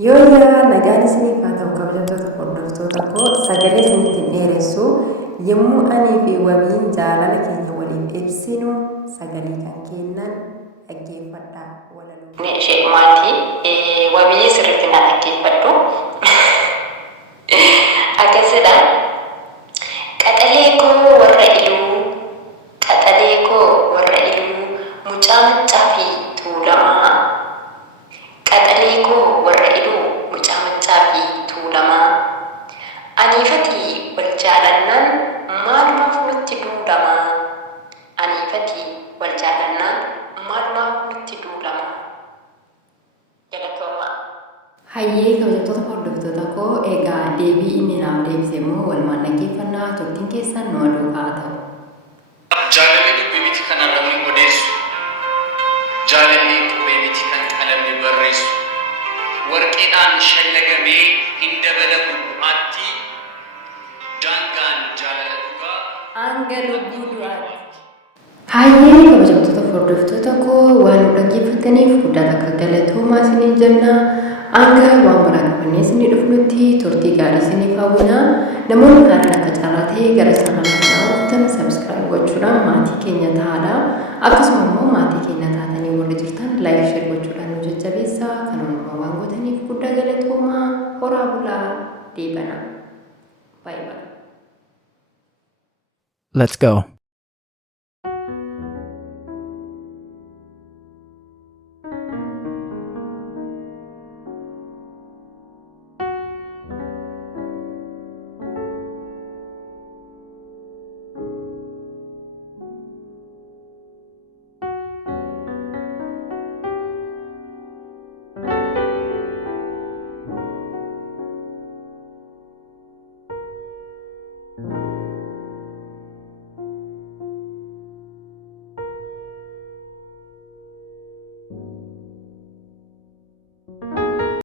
Yoya nagaan isiniif haa ta'u kabajamtoota hordoftoota koo sagalee isinitti dheeressu yommuu ani fi wabiin jaalala keenya waliif ibsinu sagalee kan kennan dhaggeeffadhaa walaloo. Ne ishee maatii wabii sirriitti na dhaggeeffadhu. Akkasidha. Qaxalee koo warra iluu qaxalee koo warra iluu mucaa maccaa fi tuulamaa. Qaxalee koo warra iluu mucaa maccaa fi tuulamaa. Aniifati wal jaalannaan maalumaaf nutti duulamaa. Aniifati wal jaalannaan maalumaaf nutti duulamaa. Galatoomaa. Hayyee kabajamtoota hordoftoota koo egaa deebii inni naaf deebise immoo walumaan dhaggeeffannaa turtiin keessan nu aduu haa ta'u. Jaalalli dubbii miti kan namni odeessu. Jaalalli qubee miti kan qalamni barreessu. Warqeedhaan shallagamee hin dabalamu dhumaatti daangaan jaalala dhugaa hanga lubbuu duraatti. Hayyee kabajamtoota hordoftoota koo waan nu dhaggeeffataniif guddaa akka galatoomaa isiniin jenna. Hanga waan biraa qabannee isinii dhufnutti turtii gaarii isiniif hawwina. Namoonni kaaraan akka carraa ta'e gara chaanala kanaa dhuftan sabskiraayib gochuudhaan maatii keenya ta'aadha. Akkasuma immoo maatii keenya taatanii warra jirtan laayik sheer gochuudhaan nu jajjabeessaa. Kan hundumaa waan gootaniif guddaa galatoomaa. Horaa bulaa deebana. Bye bye. Let's go.